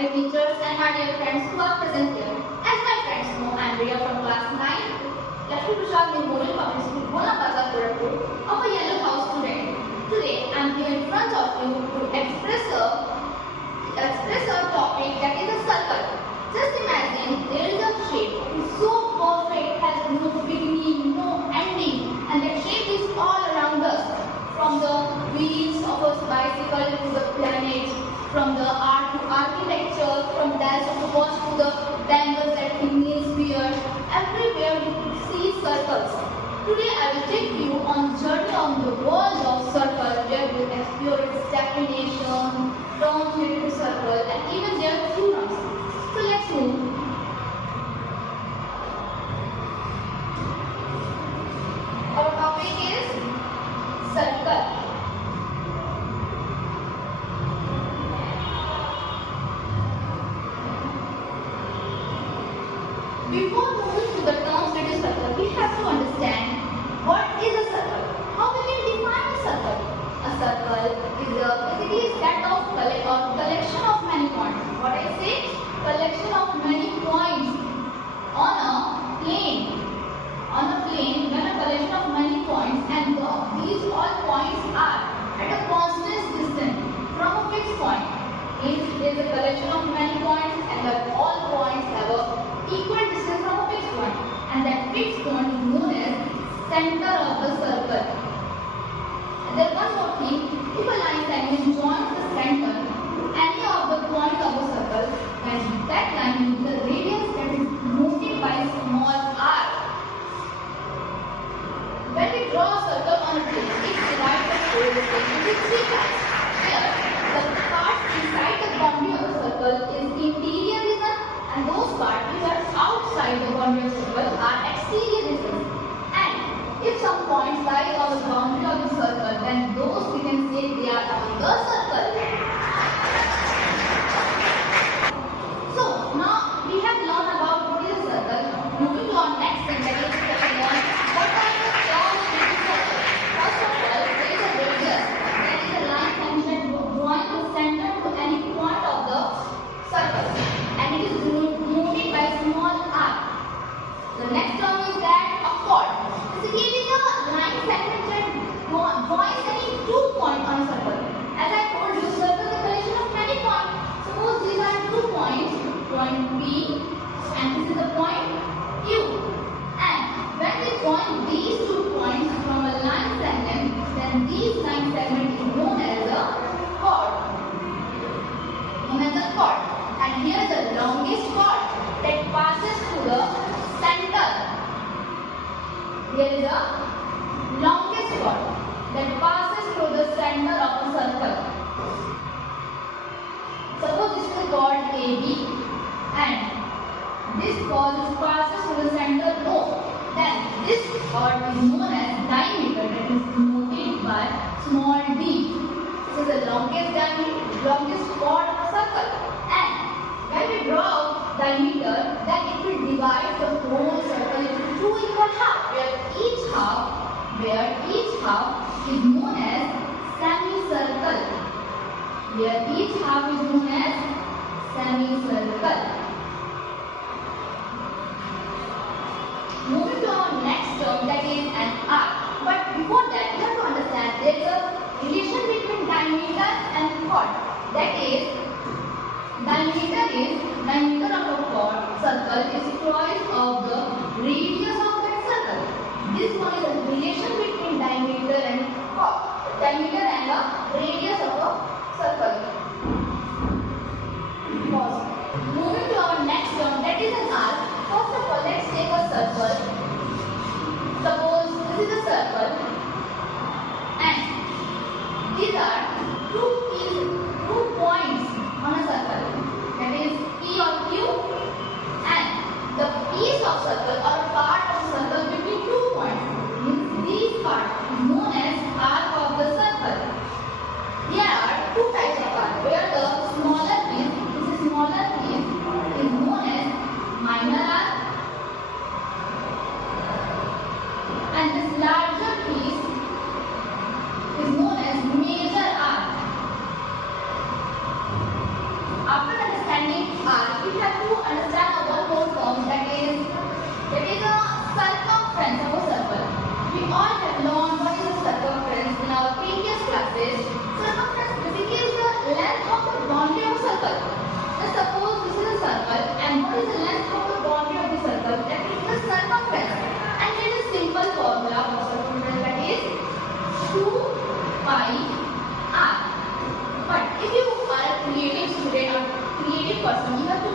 respected teachers and my dear friends who are present here. As my friends know, I am Riya from class 9, Lakshmi Prasad Memorial Public School, Bona Bazar, Gorakhpur, of a Yellow House student. Today, I am here in front of you to express a topic that is a circle. Just imagine there is a shape so perfect, has no beginning, no ending, and that shape is all around us. From the wheels of a bicycle to the planets, from the art to architecture, from dash of the watch to the dangles that females wear, everywhere we see circles. Today I will take you on a journey on the world of circle, where we will explore its definition, terms related to circle, and even their theorems. So let's move. Our topic is circle. Before moving to the terms related to circle, we have to understand what is a circle. How we can define a circle? A circle is basically a set of collection of many points. What I say? Collection of many points on a plane. On a plane, when a collection of many points, and these all points are at a constant distance from a fixed point. Means there is a collection of many points, and that all points have a equal distance from a fixed point, and that fixed point is known as center of the circle. And there is one more thing: if a line segment joins the center to any of the points of the circle, then that line will be the radius that is denoted by a small r. When we draw a circle on a plane, it divides the whole plane into three parts. Here, the part inside the boundary of the circle is interior region, and those parts which are outside the boundary of the circle are exterior regions. And if some points lie on the boundary of the circle, then those we can say they are on the circle. So now we have learned about what is a circle. Moving to our next thing, that is to learn what are the terms in a circle. First of all, there is a radius. That is a line segment joins the center to any point of the circle, and it is denoted by small r. The next term is that a chord. Basically, it is a line segment that joins any 2 points on a circle. As I told you, circle is a collection of many points. Suppose these are 2 points, point P, and this is the point Q. And when we join these 2 points from a line segment, then these line segment is known as a chord. And here is the longest chord that passes through the center. Here is the longest chord that passes through the center of a circle. Suppose this is the chord AB, and this chord passes through the center O. Then this chord is known as diameter, that is denoted by small d. This is the longest chord of a circle. And when we draw diameter, then it will divide the whole circle into 2 equal halves, where each half is known as semicircle. Where each half is known as semicircle. Moving to our next term, that is an arc. But before that, you have to understand there is a relation between diameter and chord. That is,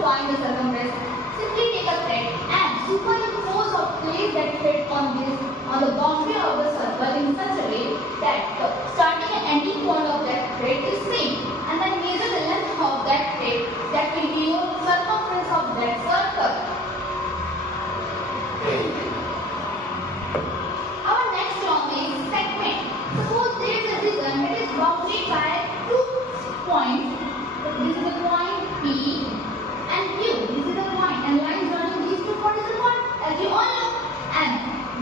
find the circumference, simply take a thread and superimpose or place that thread on the boundary of the circle in such a way that the starting and ending point of that thread is same, and then measure the length of that thread. That will be your circumference of that circle. Our next term is segment. Suppose there is a region that is bounded by 2 points. So this is the point P and Q. This is the point, and line joining these 2 points is the point, as you all know. And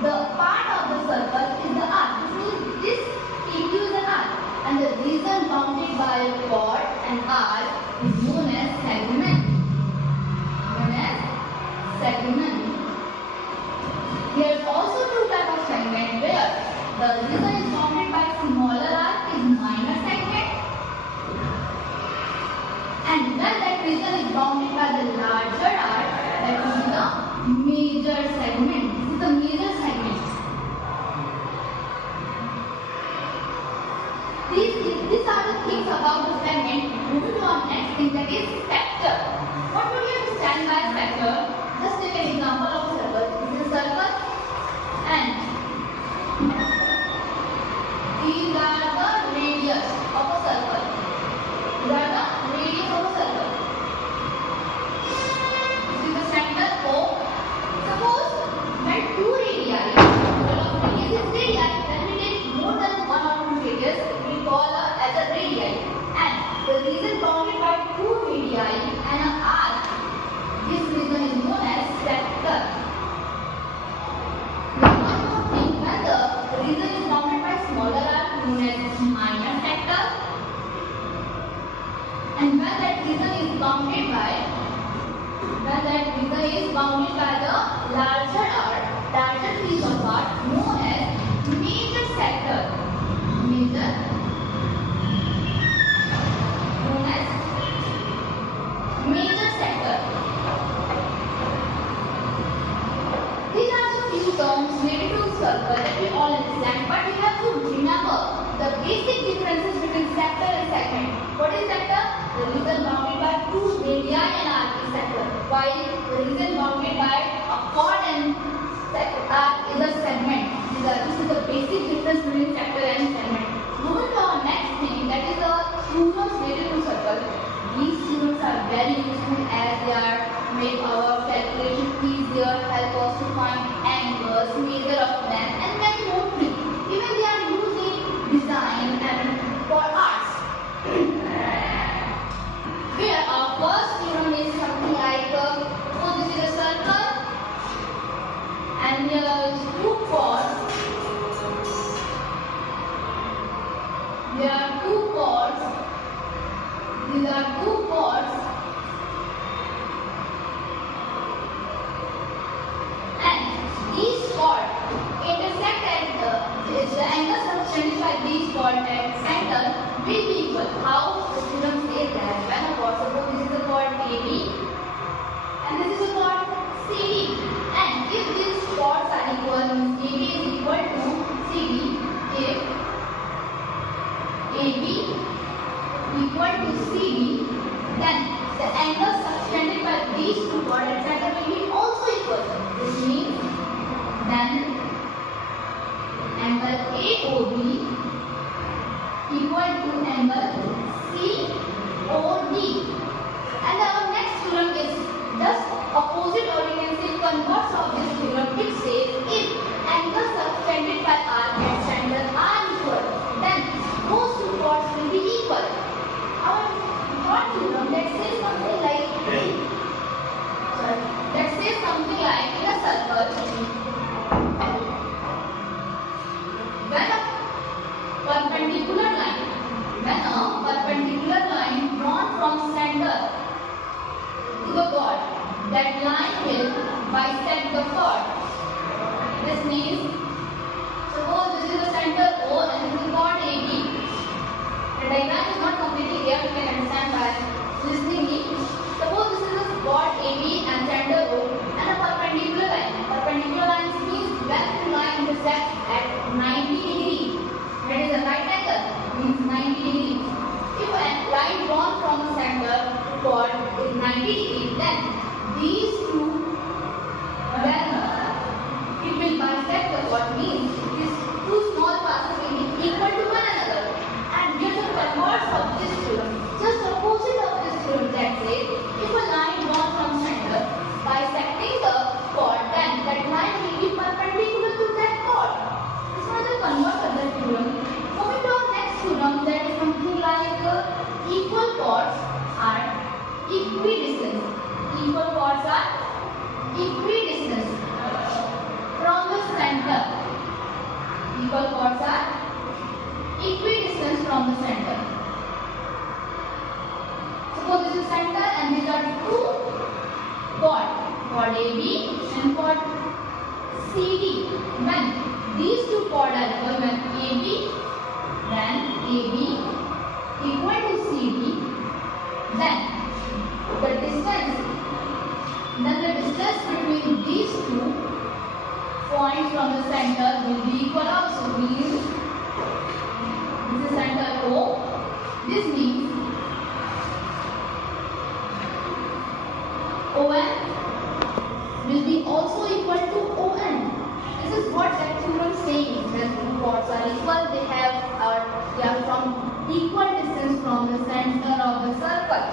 the part of the circle is the arc. This means this PQ is an arc, and the region bounded by a chord and arc is known as segment. There are also 2 types of segment where the region is bounded by smaller arc is minor segment, and when that region is bounded by the larger arc, that is the major segment. This is the major segment. These are the things about the segment. Moving to our next thing, that is sector. What would you understand by sector? Just take an example of a circle. This is a circle, and these are the radius of a circle. These are the radius of a circle. This is the center O. Suppose when 2 radii, total of radius is radii, then we take more than 1 or 2 radius, we call as a radii. And the region bounded by 2 radii and an arc, this region is known as sector. One more thing, when the region is bounded by smaller arc, known as minor sector, and when that region is bounded by the larger arc, larger piece of arc, known as major sector. Major sector. These are the few terms related to circle that we all understand, but we have to remember the basic differences between sector and segment. What is sector? The region bounded by 2 radii and arc is sector, while the region bounded by a chord and arc is a segment. This is the basic difference between sector and segment. Moving to our next thing, that is the theorems related to circle. These theorems are very useful as they are make our calculation easier, help us to find angles, measure of length, and many more things. Even they are used in design and for arts. Here our first theorem is something like, this is a circle, and here are 2 chords. There are 2 chords. These are 2 chords. And these chords intersect at the angle subtended by these chords at center will be equal. How? The theorem says that when a chord, suppose this is a chord AB and this is a chord CD, and if these chords are equal, means AB is equal to CD, if AB equal to CD, then the angle subtended by these 2 chords at center will be also equal. This means then angle AOB equal to angle COD. And our next theorem is just opposite, or you can say converse of this theorem, which says if angles subtended by arc at center are equal, then those 2 chords will be equal. Our third theorem that says something like in a circle, when a perpendicular line drawn from center to the chord, that line will bisect the chord. This means, suppose this is the center O and this is the chord AB. The diagram is not completely clear, you can understand by listening me. Suppose this is the chord AB and center O and a perpendicular line. Perpendicular line means when the line intersects at 90 degrees. That is a right angle, means 90 degrees. If a line drawn from the center to chord is 90 degrees, then these two, when it will bisect the chord, means these two small passes will be equal to one another. And we have the converse of this theorem, just opposite of this theorem, that says if a line drawn from center bisecting the chord, then that line will be perpendicular to that chord. This was the converse of the theorem. Moving to our next theorem, that is something like equal chords are equidistant. Equal chords are equidistant from the center. Equal chords are equidistant from the center. Suppose this is center and these are two chords, chord AB and chord CD. When these two chords are equal, when AB, then AB equal to CD, then the distance between these two points from the center will be equal also. Means this is center O. This means ON will be also equal to ON. This is what that theorem saying. When two chords are equal, they are from equal distance from the center of the circle.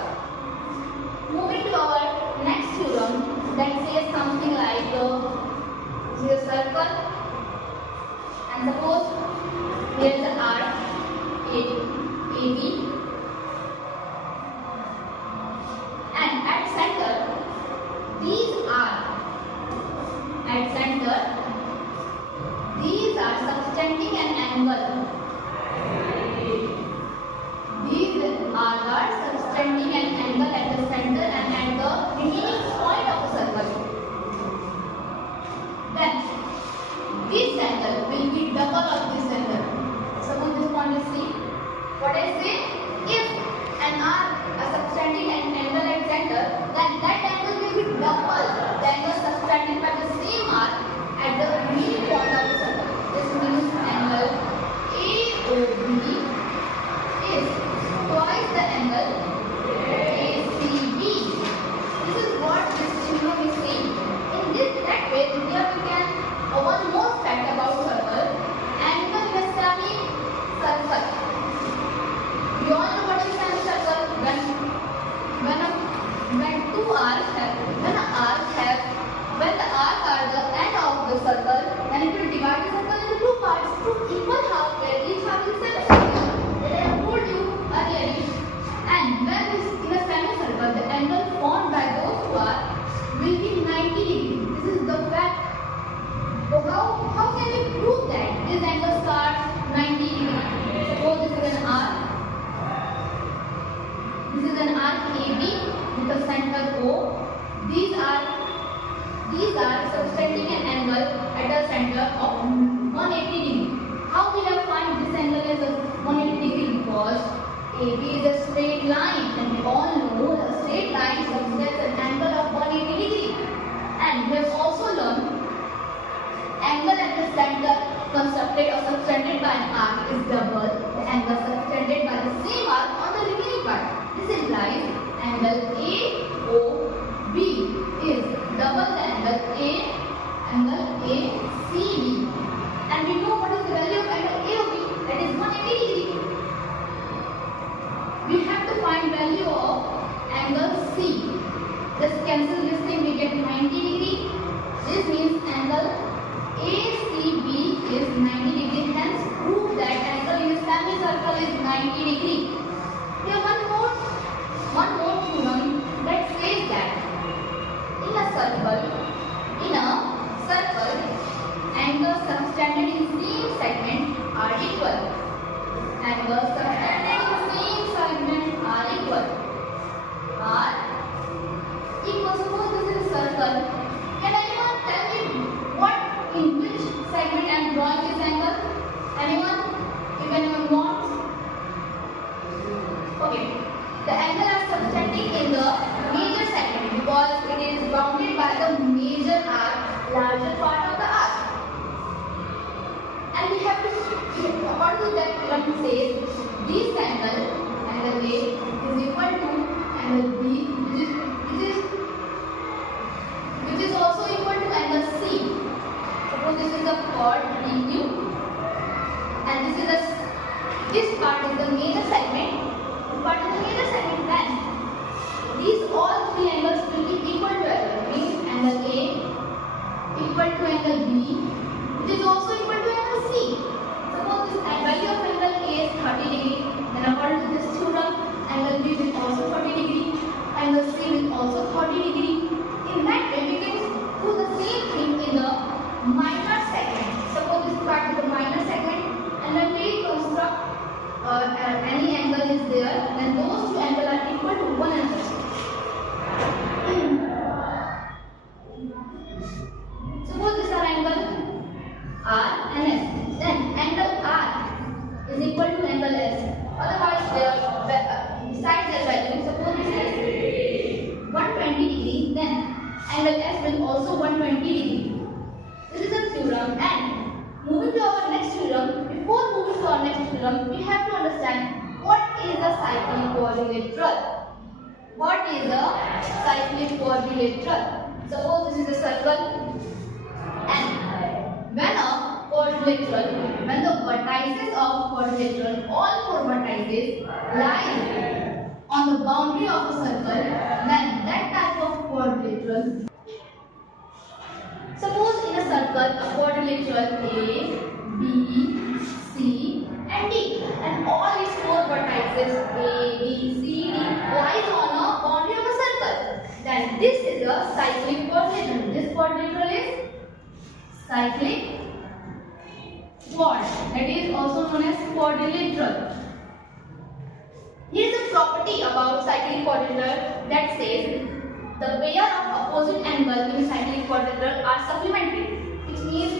Moving to our next theorem, that says something like this is a circle, and suppose here is the arc AB, and at center these are subtending an angle. These are subtending an angle at the center and at the beginning point of the circle. Then this angle will be double of this angle. Suppose this point is C. What I say? If an arc is subtending an angle at center, then that angle will be double the angle subtended by the same arc at the beginning point of the circle. This means angle AOB is twice the angle ACB. This is what this theorem is saying. In that way, here we can one more fact about circle. Angle in a semicircle. You all know what is semicircle? When the arc are the end of the circle, then it will divide the circle into two parts, two equal halves, where each half is semicircle. That I have told you earlier. And when this in a semicircle, the angle formed by those two arcs will be 90 degrees. This is the fact. So how can we prove that this angle starts 90 degrees? Suppose this is an arc. This is an arc AB with a center O. These are subtending an angle at a center of 180 degree. How will I find this angle is a 180 degree? Because AB is a straight line, and we all know a straight line subtends an angle of 180 degree. And we have also learned angle at the center constructed or subtended by an arc is double the angle subtended by the same arc on the remaining part. This implies angle AOB is double the angle ACB. And we know what is the value of angle AOB, that is 180 degree. We have to find value of angle C. Just cancel this thing, we get 90 degree. This means angle ACB is 90 degree. Hence prove that angle in a semicircle is 90 degree. Here one more theorem that says that in a circle, angles subtended in same segment are equal. Angles subtended in same segment are equal. Suppose this is a circle. Can anyone tell me what in which segment I am drawing this angle? Anyone? If anyone wants. Okay. The angle are subtending in the major segment because it is bounded by the major arc, larger part of the arc. And we have to, according to that theorem says, this angle A is equal to angle B, which is called PQ. And this part is the major segment. But in the major segment, then these all three angles will be equal to each other. Means angle A equal to angle B, which is also equal to angle C. Suppose this value of angle A is 30 degree, then according to this theorem, angle B will also 30 degree, angle C will also 30 degree. In that way, we can do the same thing in the minor segment. Suppose this part is the minor segment, and when we construct any angle is there, then those two angles are equal to one another. Suppose this are angle R and S, then angle R is equal to angle S. Otherwise, besides their value, suppose this is 120 degree, then angle S will also 120 degree. This is a theorem, and moving to our next theorem. Before moving to our next theorem, we have to understand what is the cyclic quadrilateral. What is the cyclic quadrilateral? Suppose this is a circle, and when the vertices of quadrilateral, all four vertices lie on the boundary of a circle, then that type of quadrilateral. Suppose in a circle a quadrilateral A, B, C and D, and all these four vertices A, B, C, D lies on a boundary of a circle. Then this is a cyclic quadrilateral. This quadrilateral is cyclic quad, that is also known as quadrilateral. Here is a property about cyclic quadrilateral that says the pair of opposite angles in cyclic quadrilateral are supplementary, which means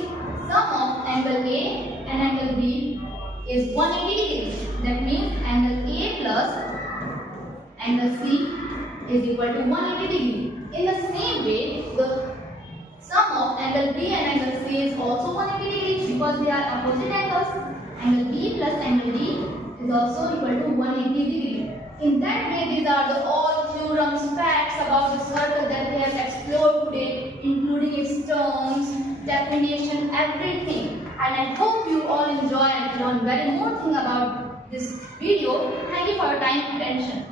sum of angle A and angle B is 180 degrees. That means angle A plus angle C is equal to 180 degrees. In the same way, the sum of angle B and angle C is also 180 degrees because they are opposite angles. Angle B plus angle D is also equal to 180 degrees. In that way, these are the all theorems, facts about the circle that we have explored today, including its terms, definition, everything. And I hope you all enjoy and learn very more thing about this video. Thank you for your time and attention.